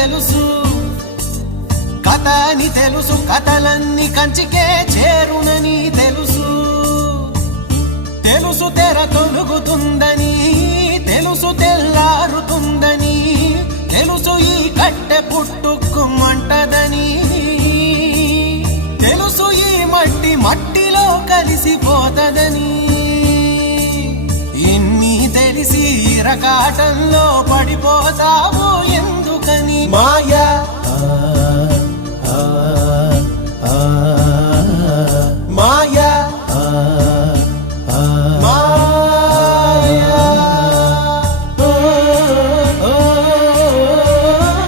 తెలుసు, కథ అని తెలుసు, కథలన్నీ కంచికే చేరునని తెలుసు. తెలుసు తెర తొలుగుతుందని, తెలుసు తెల్లారుతుందని, తెలుసు ఈ కట్టె పుట్టుకుమంటదని, తెలుసు ఈ మట్టి మట్టిలో కలిసిపోతదని. ఇన్ని తెలిసి ఇరకాటంలో పడిపోతావు ఎందుకని? మాయ